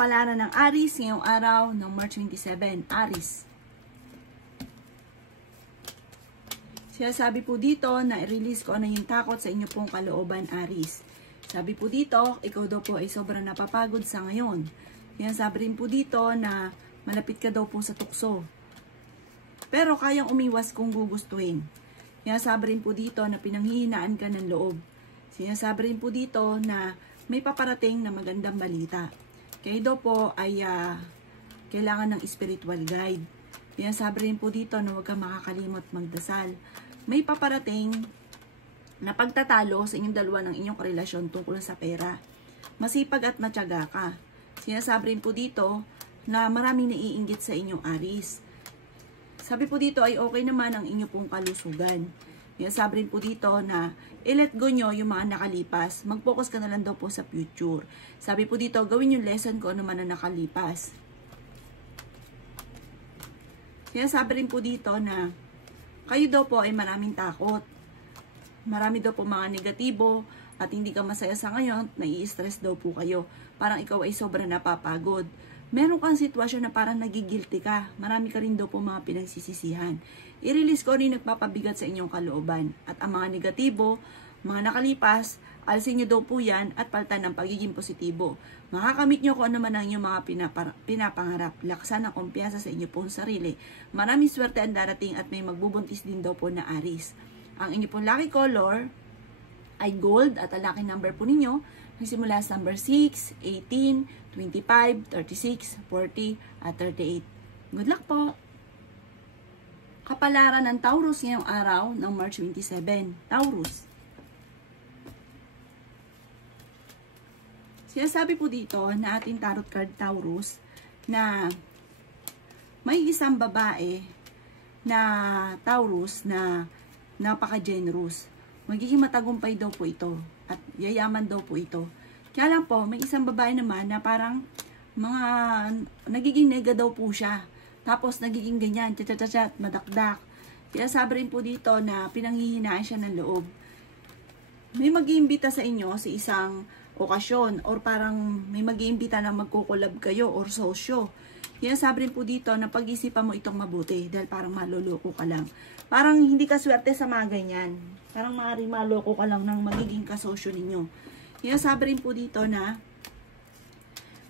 kapalaran ng Aries ngayong araw ng March 27. Aries. Sabi po dito na i-release ko na yung takot sa inyo pong kalooban, Aries. Sabi po dito, ikaw daw po ay sobrang napapagod sa ngayon. Sabi rin po dito na malapit ka daw po sa tukso. Pero kayang umiwas kung gugustuhin. Sabi rin po dito na pinanghihinaan ka ng loob. Sabi rin po dito na may paparating na magandang balita. Kayo daw po ay kailangan ng spiritual guide. Sabi rin po dito na huwag kang makakalimot magdasal. May paparating na pagtatalo sa inyong dalawa ng inyong karelasyon tungkol sa pera. Masipag at matyaga ka. Sinasabi rin po dito na maraming naiinggit sa inyong Aries. Sabi po dito ay okay naman ang inyong pong kalusugan. Sinasabi rin po dito na i-let go nyo yung mga nakalipas. Mag-focus ka na lang daw po sa future. Sabi po dito, gawin yung lesson ko ano man na nakalipas. Sinasabi rin po dito na kayo daw po ay maraming takot. Marami daw po mga negatibo at hindi ka masaya sa ngayon, nai-stress daw po kayo. Parang ikaw ay sobrang napapagod. Meron kang sitwasyon na parang nagigilty ka. Marami ka rin daw po mga pinagsisisihan. I-release ko rin nagpapabigat sa inyong kalooban. At ang mga negatibo, mga nakalipas, alisin nyo daw po yan at palitan ng pagiging positibo. Makakamit nyo kung ano man ang inyong mga pinapangarap. Laksan ang kumpiyansa sa inyo pong sarili. Maraming swerte ang darating at may magbubuntis din daw po na Aries. Ang inyo pong lucky color ay gold at ang lucky number po ninyo nagsimula sa number 6, 18, 25, 36, 40 at 38. Good luck po! Kapalaran ng Taurus ngayong araw ng March 27. Taurus. Sinasabi po dito na ating tarot card Taurus na may isang babae na Taurus na napaka-generous. Magiging matagumpay daw po ito at yayaman daw po ito. Kaya lang po, may isang babae naman na parang mga nagiging nega daw po siya. Tapos nagiging ganyan, chat, madakdak. Kaya sabi rin po dito na pinanghihinaan siya ng loob. May mag-iimbita sa inyo sa isang okasyon or parang may mag-iimbita na magkukulab kayo or sosyo. Kaya sabi rin po dito na pag-isipan mo itong mabuti dahil parang maluloko ka lang. Parang hindi ka swerte sa mga ganyan. Parang maaaring maloko ka lang ng magiging kasosyo ninyo. Kaya sabi rin po dito na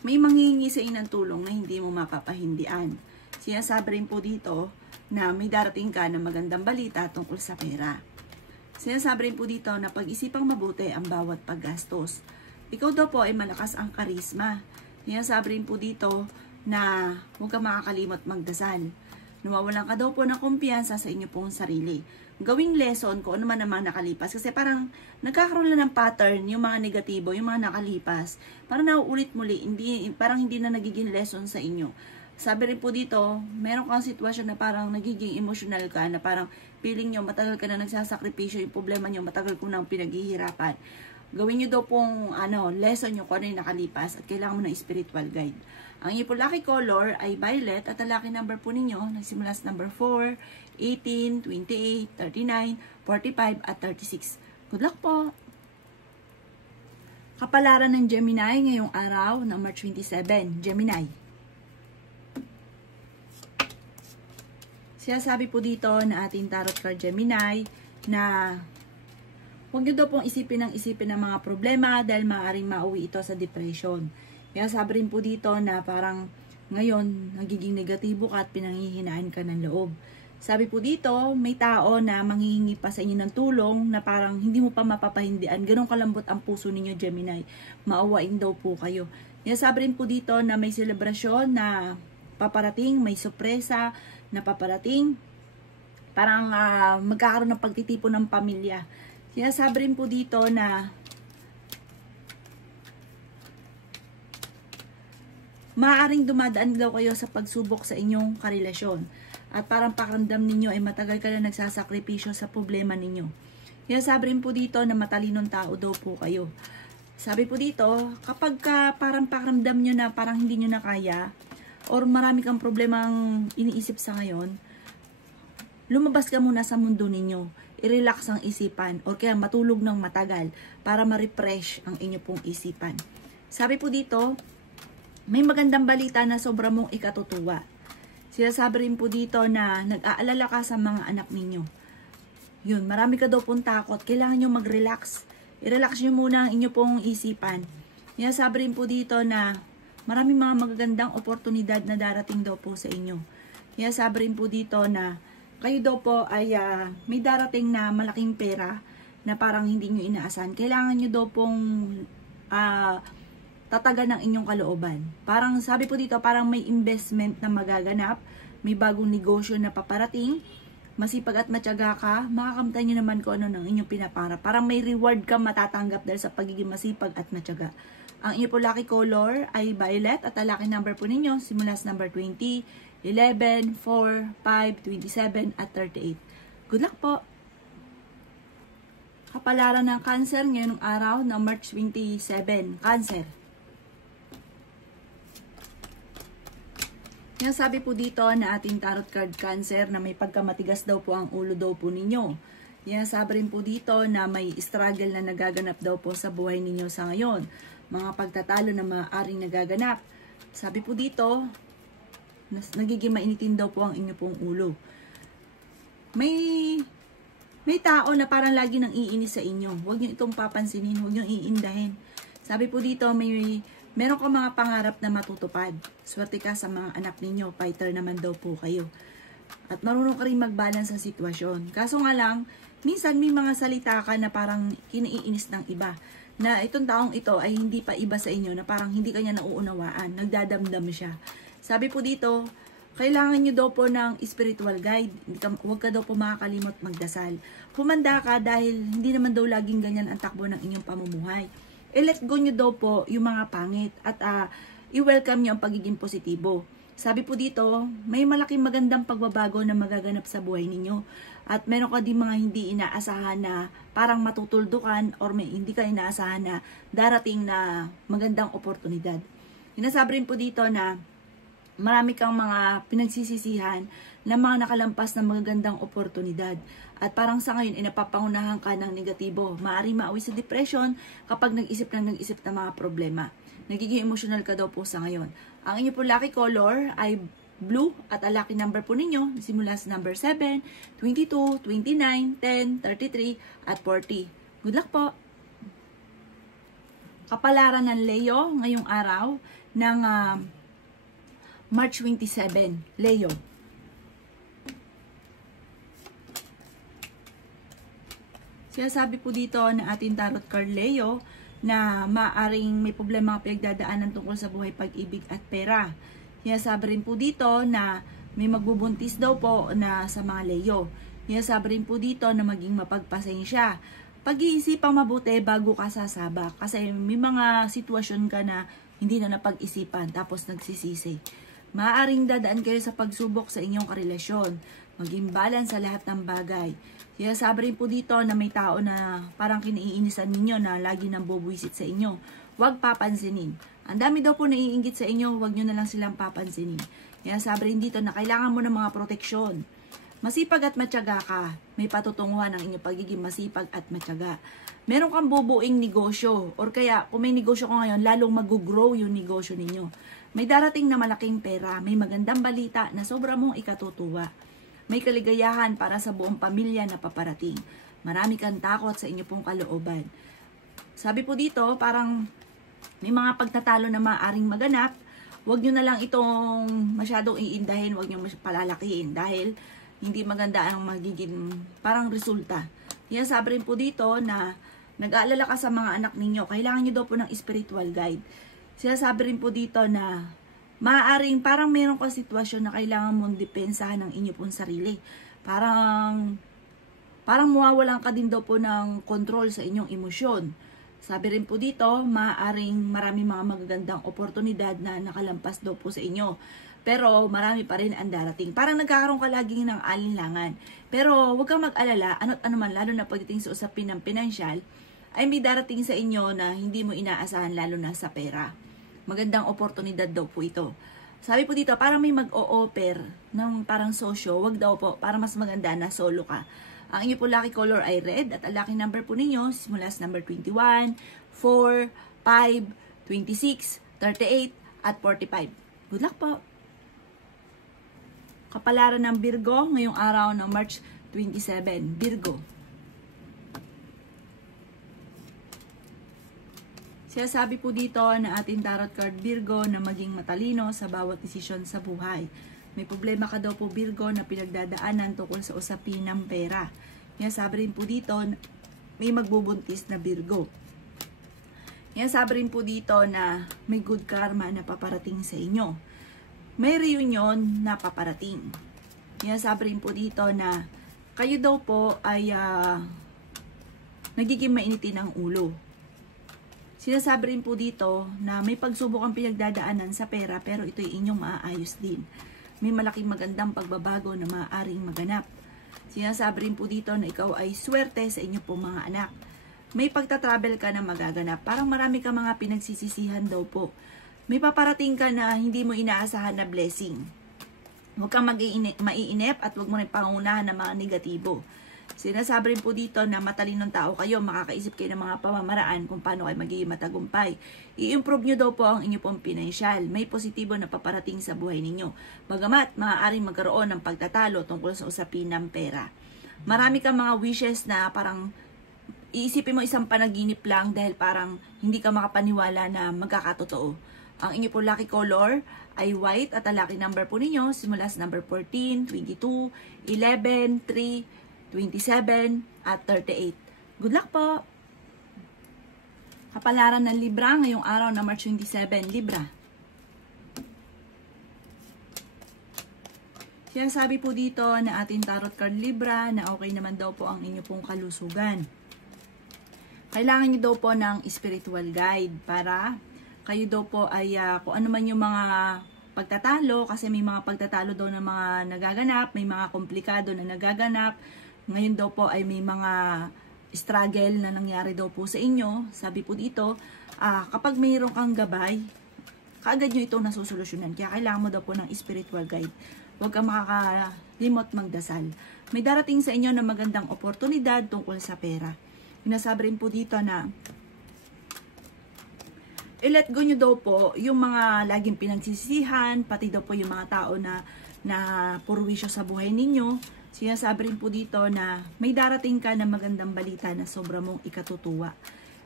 may manghihingi sa inyo ng tulong na hindi mo mapapahindian. Sinasabi rin po dito na may darating ka na magandang balita tungkol sa pera. Sinasabi rin po dito na pag-isipang mabuti ang bawat paggastos. Ikaw daw po ay malakas ang karisma. Sinasabi rin po dito na huwag ka makakalimot magdasal. Nawawalan ka daw po ng kumpiyansa sa inyo pong sarili. Gawing lesson kung ano man naman nakalipas. Kasi parang nagkakaroon lang ng pattern yung mga negatibo, yung mga nakalipas. Parang nauulit muli, parang hindi na nagiging lesson sa inyo. Sabi rin po dito, meron kang sitwasyon na parang nagiging emotional ka, na parang feeling nyo matagal ka na nagsasakripisyo, yung problema nyo matagal ko nang pinaghihirapan. Gawin nyo daw pong lesson nyo kung ano yung nakalipas at kailangan mo ng spiritual guide. Ang inyo po lucky color ay violet at ang lucky number po ninyo nagsimula sa number 4, 18, 28, 39, 45 at 36. Good luck po! Kapalaran ng Gemini ngayong araw ng March 27. Gemini. Sinasabi po dito na ating tarot card Gemini na huwag nyo daw pong isipin ng mga problema dahil maaaring mauwi ito sa depression. Kaya sabi rin po dito na parang ngayon nagiging negatibo ka at pinanghihinaan ka ng loob. Sabi po dito, may tao na manghihingi pa sa inyo ng tulong na parang hindi mo pa mapapahindian. Ganun kalambot ang puso ninyo, Gemini. Maawain daw po kayo. Kaya sabi rin po dito na may selebrasyon na paparating, may sorpresa na paparating. Parang magkakaroon ng pagtitipon ng pamilya. Sinasabi rin po dito na maaaring dumadaan daw kayo sa pagsubok sa inyong karelasyon. At parang pakiramdam ninyo ay matagal ka na nagsasakripisyo sa problema ninyo. Sinasabi rin po dito na matalinong tao daw po kayo. Sabi po dito, kapag parang pakiramdam nyo na parang hindi nyo na kaya, or marami kang problemang iniisip sa ngayon, lumabas ka muna sa mundo ninyo. I-relax ang isipan or kaya matulog ng matagal para ma-refresh ang inyo pong isipan. Sabi po dito, may magandang balita na sobra mong ikatutuwa. Sinasabi rin po dito na nag-aalala ka sa mga anak ninyo. Yun, marami ka daw pong takot. Kailangan nyo mag-relax. I-relax nyo muna ang inyo pong isipan. Sinasabi rin po dito na marami mga magagandang oportunidad na darating daw po sa inyo. Sinasabi rin po dito na kayo daw po ay may darating na malaking pera na parang hindi nyo inaasahan. Kailangan nyo daw pong tatagan ng inyong kalooban. Parang sabi po dito, parang may investment na magaganap, may bagong negosyo na paparating, masipag at matyaga ka, makakamtan nyo naman kung ano ng inyong pinapangarap. Parang may reward ka matatanggap dahil sa pagiging masipag at matyaga. Ang inyo po lucky color ay violet at ang lucky number po ninyo simula sa number 20, 11, 4, 5, 27 at 38. Good luck po! Kapalaran ng Cancer ngayong araw na March 27. Cancer. Yan sabi po dito na ating tarot card Cancer na may pagkamatigas daw po ang ulo daw po ninyo. Yan sabi rin po dito na may struggle na nagaganap daw po sa buhay ninyo sa ngayon. Mga pagtatalo na maaaring nagaganap. Sabi po dito, nagiging mainitin daw po ang inyo pong ulo. May tao na parang lagi nang iinis sa inyo. Huwag nyo itong papansinin, huwag nyo iindahin. Sabi po dito, meron ka mga pangarap na matutupad. Swerte ka sa mga anak ninyo, fighter naman daw po kayo. At marunong ka rin mag-balance sa sitwasyon. Kaso nga lang, minsan may mga salita ka na parang kinaiinis ng iba. Na itong taong ito ay hindi pa iba sa inyo, na parang hindi kanya nauunawaan, nagdadamdam siya. Sabi po dito, kailangan nyo daw po ng spiritual guide. Huwag ka daw po makakalimot magdasal. Humanda ka dahil hindi naman daw laging ganyan ang takbo ng inyong pamumuhay. I-let go nyo daw po yung mga pangit at i-welcome nyo ang pagiging positibo. Sabi po dito, may malaking magandang pagbabago na magaganap sa buhay ninyo. At meron ka din mga hindi inaasahan na parang matutuldukan or may hindi ka inaasahan na darating na magandang oportunidad. Sinasabi rin po dito na marami kang mga pinagsisisihan na mga nakalampas na magagandang oportunidad. At parang sa ngayon, napapangunahan ka ng negatibo. Maaari maawi sa depression kapag nag-isip ng mga problema. Nagiging emotional ka daw po sa ngayon. Ang inyo po lucky color ay blue at ang lucky number po ninyo simula sa number 7, 22, 29, 10, 33 at 40. Good luck po! Kapalaran ng Leo ngayong araw ng March 27, Leo. Sinasabi po dito na ating tarot card Leo na maaring may problema ang pinagdadaanan tungkol sa buhay, pag-ibig at pera. Sinasabi rin po dito na may magbubuntis daw po na sa mga Leo. Sinasabi rin po dito na maging mapagpasensya. Pag-iisipang mabuti bago ka sasabak kasi may mga sitwasyon ka na hindi na napag-isipan tapos nagsisisi. Maaaring dadaan kayo sa pagsubok sa inyong karelasyon. Maging balance sa lahat ng bagay. Sinasabi rin po dito na may tao na parang kiniinisan ninyo na lagi nang bubwisit sa inyo. Huwag papansinin. Ang dami daw po naiinggit sa inyo, huwag nyo na lang silang papansinin. Sinasabi rin dito na kailangan mo ng mga proteksyon. Masipag at matyaga ka. May patutunguhan ng inyong pagiging masipag at matyaga. Meron kang bubuing negosyo. Or kaya, kung may negosyo ko ngayon, lalong mag-grow yung negosyo ninyo. May darating na malaking pera. May magandang balita na sobra mong ikatutuwa. May kaligayahan para sa buong pamilya na paparating. Marami kang takot sa inyo pong kalooban. Sabi po dito, parang may mga pagtatalo na maaaring maganap. Huwag nyo na lang itong masyadong iindahin, huwag nyo palalakihin dahil hindi maganda ang magiging parang resulta. Sabi rin po dito na nag-aalala ka sa mga anak ninyo. Kailangan nyo daw po ng spiritual guide. Sinasabi rin po dito na maaaring parang meron ka sitwasyon na kailangan mong depensahan ng inyo pong sarili. Parang mawawalan ka din daw po ng control sa inyong emosyon. Sabi rin po dito, maaaring marami mga magagandang oportunidad na nakalampas daw po sa inyo. Pero marami pa rin ang darating. Parang nagkakaroon ka lagi ng alinlangan. Pero huwag kang mag-alala, ano't ano man, lalo na pagdating sa usapin ng pinansyal, ay may darating sa inyo na hindi mo inaasahan lalo na sa pera. Magandang oportunidad daw po ito. Sabi po dito, parang may mag-o-offer ng parang sosyo, wag daw po, para mas maganda na solo ka. Ang inyo po lucky color ay red at ang lucky number po ninyo simula sa number 21, 4, 5, 26, 38 at 45. Good luck po! Kapalaran ng Virgo ngayong araw ng March 27. Virgo. Sinasabi po dito na ating tarot card Virgo na maging matalino sa bawat desisyon sa buhay. May problema ka daw po Virgo na pinagdadaanan tungkol sa usapin ng pera. Sinasabi rin po dito may magbubuntis na Virgo. Sinasabi rin po dito na may good karma na paparating sa inyo. May reunion na paparating. Sinasabi rin po dito na kayo daw po ay nagiging mainitin ang ulo. Sinasabi rin po dito na may pagsubok ang pinagdadaanan sa pera pero ito'y inyong maaayos din. May malaking magandang pagbabago na maaaring maganap. Sinasabi rin po dito na ikaw ay swerte sa inyo pong mga anak. May pagta-travel ka na magaganap. Parang marami ka mga pinagsisisihan daw po. May paparating ka na hindi mo inaasahan na blessing. Huwag kang maiinip at huwag mo rin pangunahan ng mga negatibo. Sinasabi rin po dito na matalinong tao kayo, makakaisip kayo ng mga pamamaraan kung paano kayo magiging matagumpay. I-improve nyo daw po ang inyo pong pinansyal. May positibo na paparating sa buhay ninyo. Bagamat, maaaring magkaroon ng pagtatalo tungkol sa usapin ng pera. Marami kang mga wishes na parang iisipin mo isang panaginip lang dahil parang hindi ka makapaniwala na magkakatotoo. Ang inyo po lucky color ay white at ang lucky number po ninyo simula sa number 14, 22, 11, 3, 27 at 38. Good luck po! Kapalaran ng Libra ngayong araw na March 27. Libra. Sinasabi po dito na ating tarot card Libra na okay naman daw po ang inyo pong kalusugan. Kailangan nyo daw po ng spiritual guide para kayo daw po ay kung ano man yung mga pagtatalo, kasi may mga pagtatalo daw ng mga nagaganap, may mga komplikado na nagaganap. Ngayon daw po ay may mga struggle na nangyari daw po sa inyo. Sabi po dito, kapag mayroon kang gabay, kaagad nyo ito nasusolusyonan. Kaya kailangan mo daw po ng spiritual guide. Huwag kang makakalimot magdasal. May darating sa inyo na magandang oportunidad tungkol sa pera. Sinasabi rin po dito na i-let go nyo daw po yung mga laging pinagsisihan, pati daw po yung mga tao na purwisyo sa buhay ninyo. Sinasabi rin po dito na may darating ka na magandang balita na sobra mong ikatutuwa.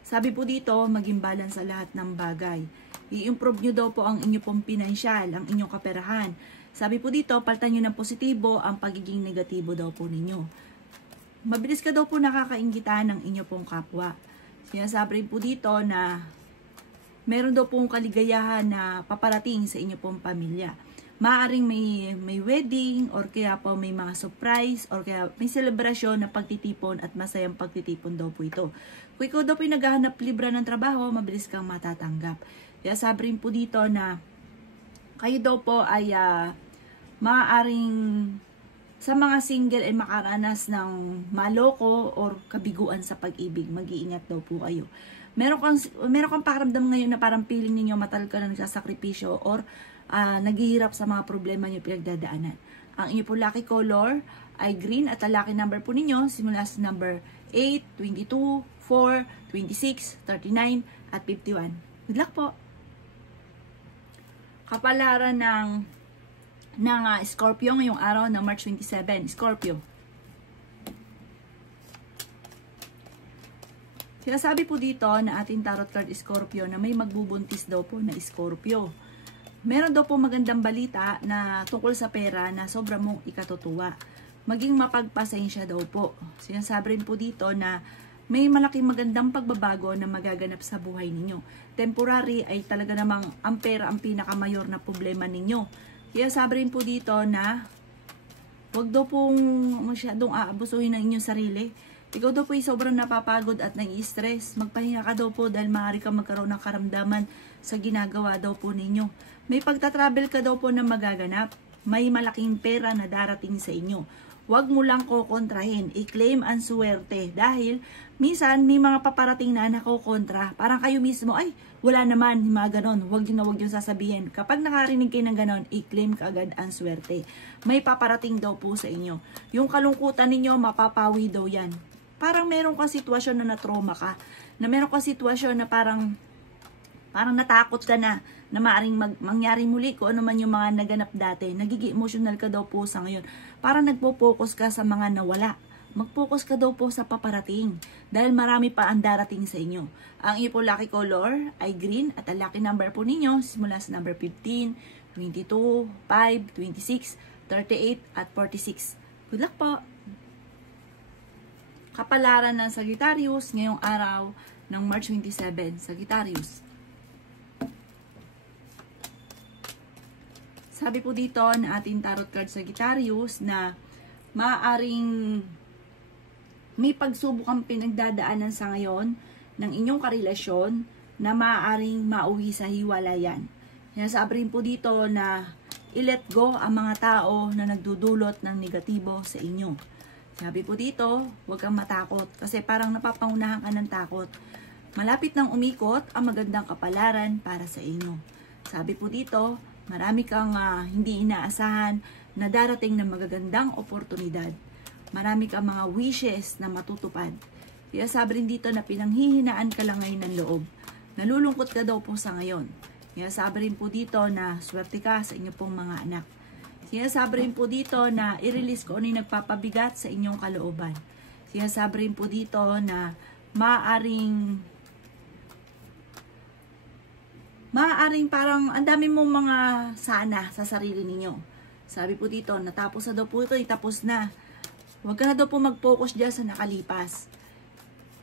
Sabi po dito, maging balance sa lahat ng bagay. I-improve nyo daw po ang inyo pong pinansyal, ang inyong kaperahan. Sabi po dito, palitan nyo ng positibo ang pagiging negatibo daw po ninyo. Mabilis ka daw po nakakainggitan ng inyo pong kapwa. Sinasabi rin po dito na meron daw pong kaligayahan na paparating sa inyo pong pamilya. Maaring may wedding or kaya po may mga surprise or kaya may selebrasyon na pagtitipon at masayang pagtitipon daw po ito. Kung ikaw daw po naghahanap Libra ng trabaho, mabilis kang matatanggap. Kaya sabi rin po dito na kayo daw po ay maaaring sa mga single ay makaranas ng maloko or kabiguan sa pag-ibig. Mag-iingat daw po kayo. Meron kang pakiramdam ngayon na parang feeling ninyo matagal ka na nagsasakripisyo or naghihirap sa mga problema nyo pinagdadaanan. Ang inyo po lucky color ay green at ang lucky number po ninyo simula sa number 8, 22, 4, 26, 39 at 51. Good luck po! Kapalaran ng Scorpio ngayong araw ng March 27. Scorpio. Sinasabi po dito na ating tarot card Scorpio na may magbubuntis daw po na Scorpio. Meron daw po magandang balita na tungkol sa pera na sobra mong ikatutuwa. Maging mapagpasensya daw po. Sinasabi rin po dito na may malaking magandang pagbabago na magaganap sa buhay ninyo. Temporary ay talaga namang ang pera ang pinakamayor na problema ninyo. Kaya sabi rin po dito na huwag daw pong masyadong aabusuhin ng inyong sarili. Ikaw daw po ay sobrang napapagod at nai-stress. Magpahinga ka daw po dahil maaari kang magkaroon ng karamdaman sa ginagawa daw po ninyo. May pagta-travel ka daw po na magaganap. May malaking pera na darating sa inyo. Huwag mo lang kokontrahin. I-claim ang suwerte. Dahil minsan may mga paparating na nakokontra. Parang kayo mismo, ay wala naman, mga ganon. Huwag yung sasabihin. Kapag nakarinig kayo ng ganon, i-claim ka agad ang suwerte. May paparating daw po sa inyo. Yung kalungkutan ninyo, mapapawi daw yan. Parang meron kang sitwasyon na na-trauma ka. Na meron kang sitwasyon na parang Parang natakot ka na maaring mangyari muli kung ano man yung mga naganap dati. Nagiging emotional ka daw po sa ngayon. Parang nagpo-focus ka sa mga nawala. Mag-focus ka daw po sa paparating dahil marami pa ang darating sa inyo. Ang iyo po lucky color ay green at ang lucky number po ninyo simula sa number 15, 22, 5, 26, 38 at 46. Good luck po! Kapalaran ng Sagittarius ngayong araw ng March 27, Sagittarius. Sabi po dito na ating tarot card Sagittarius na maaaring may pagsubok ang pinagdadaanan sa ngayon ng inyong karelasyon na maaaring mauwi sa hiwalayan. Sabi rin po dito na i-let go ang mga tao na nagdudulot ng negatibo sa inyo. Sabi po dito, huwag kang matakot kasi parang napapangunahan ka ng takot. Malapit nang umikot ang magandang kapalaran para sa inyo. Sabi po dito, marami kang hindi inaasahan na darating na magagandang oportunidad. Marami kang mga wishes na matutupad. Kaya sabi rin dito na pinanghihinaan ka lang ngayon ng loob. Nalulungkot ka daw po sa ngayon. Kaya sabi rin po dito na swerte ka sa inyo pong mga anak. Kaya sabi rin po dito na i-release ko ano yung nagpapabigat sa inyong kalooban. Kaya sabi rin po dito na maaaring parang ang dami mong mga sana sa sarili ninyo. Sabi po dito, natapos na daw po ito, itapos na. Huwag ka na daw po mag-focus dyan sa nakalipas.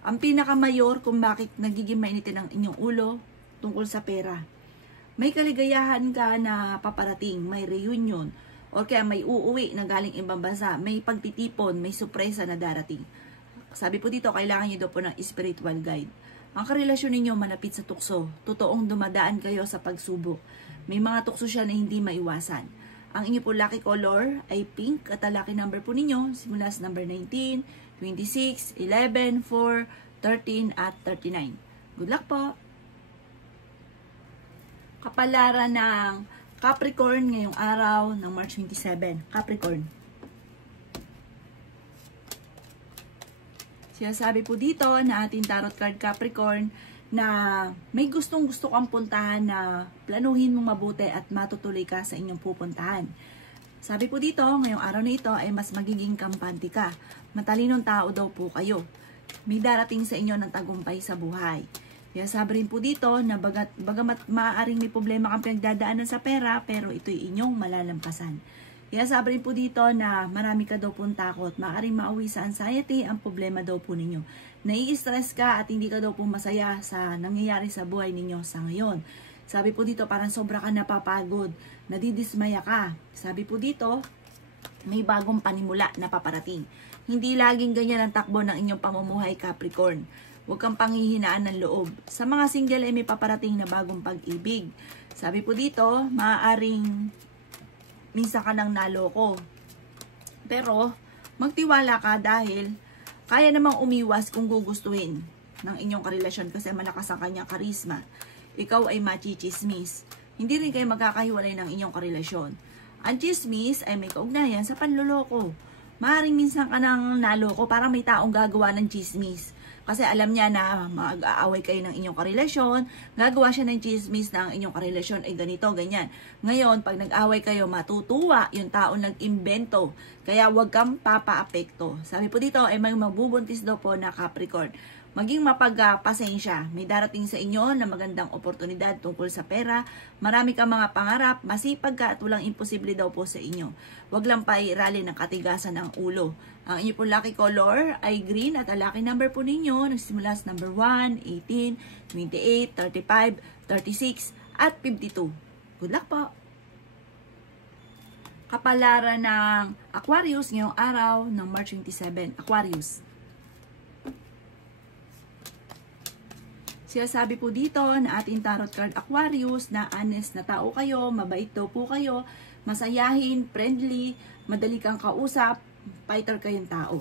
Ang pinakamayor kung bakit nagiging mainitin ang inyong ulo tungkol sa pera. May kaligayahan ka na paparating, may reunion, o kaya may uuwi na galing ibang bansa, may pagtitipon, may sorpresa na darating. Sabi po dito, kailangan nyo daw po ng spiritual guide. Ang karelasyon ninyo manapit sa tukso. Totoong dumadaan kayo sa pagsubok. May mga tukso siya na hindi maiwasan. Ang inyo po lucky color ay pink at ang lucky number po ninyo simula sa number 19, 26, 11, 4, 13 at 39. Good luck po! Kapalaran ng Capricorn ngayong araw ng March 27. Capricorn. Sabi po dito na ating tarot card Capricorn na may gustong-gusto kang puntahan na planuhin mong mabuti at matutuloy ka sa inyong pupuntahan. Sabi po dito, ngayong araw na ito ay mas magiging kampante ka. Matalinong tao daw po kayo. May darating sa inyo ng tagumpay sa buhay. Kaya sabi rin po dito na bagamat maaaring may problema kang pinagdadaanan sa pera, pero ito'y inyong malalampasan. Kaya sabi rin po dito na marami ka daw pong takot. Maaaring mauwi sa anxiety ang problema daw po ninyo. Nai-stress ka at hindi ka daw po masaya sa nangyayari sa buhay ninyo sa ngayon. Sabi po dito parang sobra ka napapagod, nadidismaya ka. Sabi po dito, may bagong panimula na paparating. Hindi laging ganyan ang takbo ng inyong pamumuhay Capricorn. Huwag kang panghihinaan ng loob. Sa mga single ay may paparating na bagong pag-ibig. Sabi po dito, maaaring minsan ka nang naloko. Pero, magtiwala ka dahil kaya namang umiwas kung gugustuhin ng inyong karelasyon kasi malakas ang kanyang karisma. Ikaw ay machichismis. Hindi rin kayo magkakahiwalay ng inyong karelasyon. Ang chismis ay may kaugnayan sa panloloko. Maaaring minsan ka nang naloko, parang may taong gagawa ng chismis. Kasi alam niya na mag-aaway kayo ng inyong karelasyon, gagawa siya ng chismis na ang inyong karelasyon ay ganito, ganyan. Ngayon, pag nag-aaway kayo, matutuwa yung taong nag-imbento. Kaya huwag kang papa-apekto. Sabi po dito, ay may mabubuntis daw po na Capricorn. Maging mapagpasensya. May darating sa inyo na magandang oportunidad tungkol sa pera. Marami kang mga pangarap, masipag ka at walang imposible daw po sa inyo. Huwag lang pairali ng katigasan ang ulo. Ang inyo po lucky color ay green at ang lucky number po ninyo nagsimula sa number 1, 18, 28, 35, 36 at 52. Good luck po! Kapalaran ng Aquarius ngayong araw ng March 27. Aquarius. Sabi po dito na ating tarot card Aquarius na honest na tao kayo, mabait daw po kayo, masayahin, friendly, madali kang kausap, fighter kayong tao.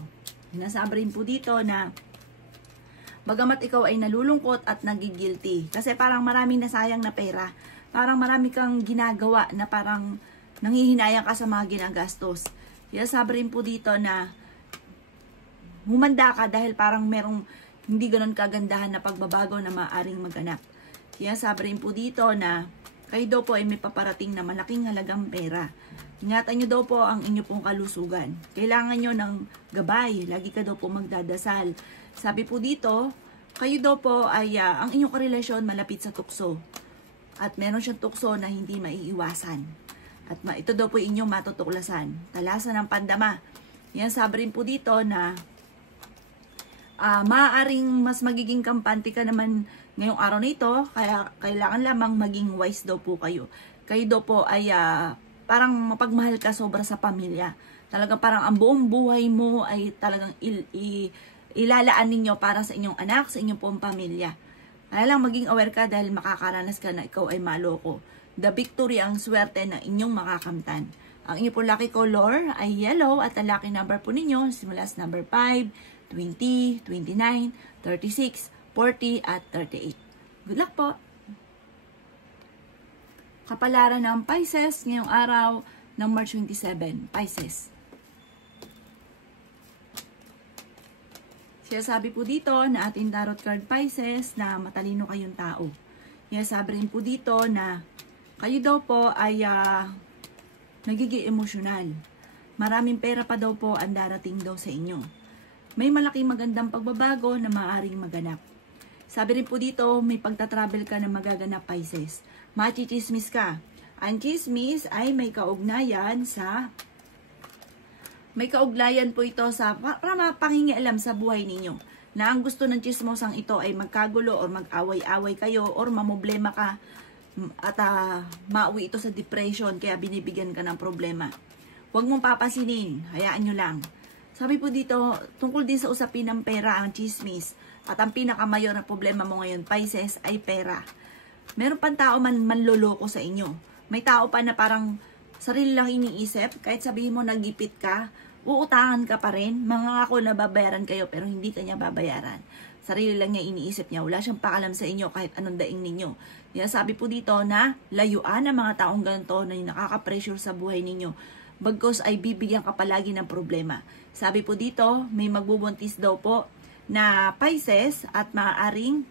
Sinasabi rin po dito na bagamat ikaw ay nalulungkot at nagigilty kasi parang maraming nasayang na pera, parang marami kang ginagawa na parang nanghihinayang ka sa mga ginagastos. Sabi rin po dito na humanda ka dahil parang merong hindi ganon kagandahan na pagbabago na maaaring maganap. Sinasabi rin po dito na kayo daw po ay may paparating na malaking halagang pera. Ingatan nyo daw po ang inyo pong kalusugan. Kailangan nyo ng gabay. Lagi ka daw po magdadasal. Sabi po dito, kayo daw po ay ang inyong karelasyon malapit sa tukso. At meron siyang tukso na hindi maiiwasan. At ito daw po inyong matutuklasan. Talasan ng pandama. Yan, sabi rin po dito na maaaring mas magiging kampante ka naman ngayong araw na ito. Kaya kailangan lamang maging wise daw po kayo. Kayo daw po ay parang mapagmahal ka sobra sa pamilya. Talagang parang ang buong buhay mo ay talagang ilalaan ninyo para sa inyong anak, sa inyong pong pamilya. Kaya lang maging aware ka dahil makakaranas ka na ikaw ay maloko. The victory ang swerte na inyong makakamtan. Ang inyong po lucky color ay yellow at ang lucky number po ninyo simula sa number 5, 20, 29, 36, 40 at 38. Good luck po! Kapalaran ng Pisces ngayong araw ng March 27. Pisces. Sinasabi po dito na ating tarot card Pisces na matalino kayong tao. Sinasabi rin po dito na kayo daw po ay nagiging emosyonal. Maraming pera pa daw po ang darating daw sa inyo. May malaking magandang pagbabago na maaaring maganap. Sabi rin po dito, may pagtatravel ka na magaganap Pisces. Machichismis ka. Ang chismis ay may kaugnayan po ito sa para mapangingialam sa buhay ninyo. Na ang gusto ng chismosang ito ay magkagulo or mag-away-away kayo or mamoblema ka at mauwi ito sa depression kaya binibigyan ka ng problema. Huwag mong papasinin, hayaan nyo lang. Sabi po dito, tungkol din sa usapin ng pera ang chismis at ang pinakamayor na problema mo ngayon, Pisces, ay pera. Meron pang tao manloloko sa inyo. May tao pa na parang sarili lang iniisip, kahit sabihin mo nagipit ka, uutangan ka pa rin, mangangako na babayaran kayo pero hindi kanya babayaran. Sarili lang niya iniisip niya, wala siyang pakalam sa inyo kahit anong daing ninyo. Yan sabi po dito na layuan ang mga taong ganito na nakaka-pressure sa buhay ninyo. Bagkos ay bibigyan ka palagi ng problema. Sabi po dito, may magbubuntis daw po na Pisces at maaaring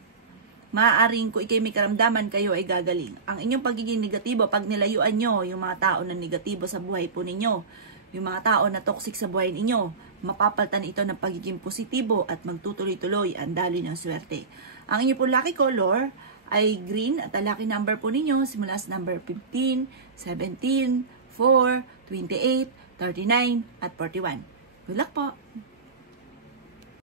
kung ikay may karamdaman kayo ay gagaling. Ang inyong pagiging negatibo, pag nilayuan nyo yung mga tao na negatibo sa buhay po ninyo, yung mga tao na toxic sa buhay ninyo, mapapalitan ito ng pagiging positibo at magtutuloy-tuloy ang daloy ng swerte. Ang inyong po lucky color ay green at ang lucky number po ninyo simula sa number 15, 17, 4, 28, 39 at 41. Good luck po!